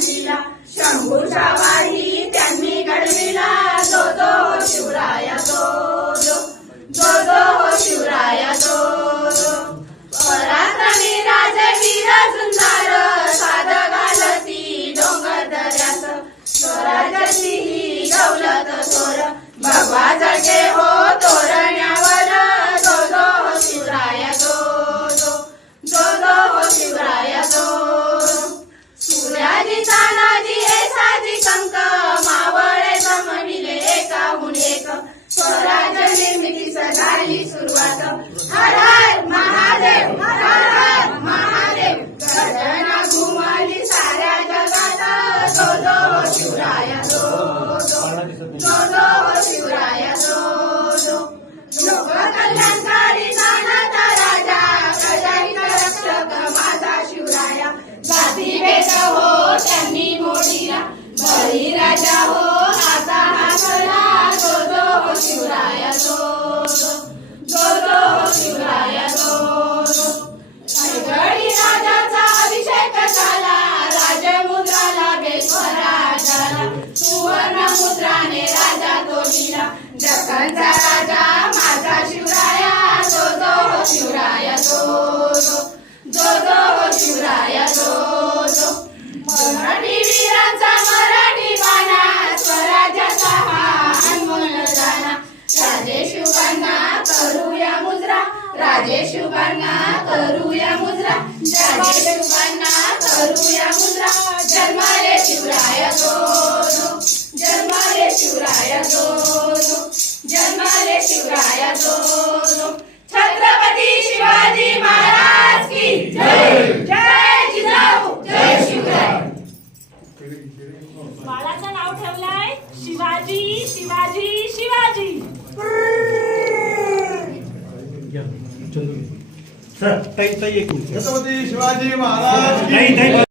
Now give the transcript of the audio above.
मांडला शंभूच्या वाढी त्यांनी घडविला. जो जो शिवराया शिवराय जो जो जो जो हो शिवराय जो जो. पराक्रमी राजवीर सुंदर साध घालती डोंगर दऱ्यात. स्वराज्याची ही दौलत सोर भगवा तानाजी साजी कंक मावळे जमविले एकाहून एक स्वराज निर्मितीस झाली सुरुवात. हर हर महादेव हर हर महादेव. गर्जना घुमली साऱ्या जगात. हो शिवराय जो जो मोडीला राजा हो आता जो जो हो जो जो जो जो हो जो जो राजाचा अभिषेक झाला सुवर्ण मुद्राने राजा तो दिला जगांचा करूया मुद्रा करूया मुद्रा. राजेशुबांना करूया मुद्रा. जन्माले शिवराय जो जन्माले शिवराय जो जन्माले शिवराय जो छत्रपती शिवाजी महाराज की जय. जय जिजाऊ. जय शिवराय. बाळाचं नाव ठेवलंय. शिवाजी शिवाजी शिवाजी. सर ताई ताई एक मिनिट. छत्रपती शिवाजी महाराज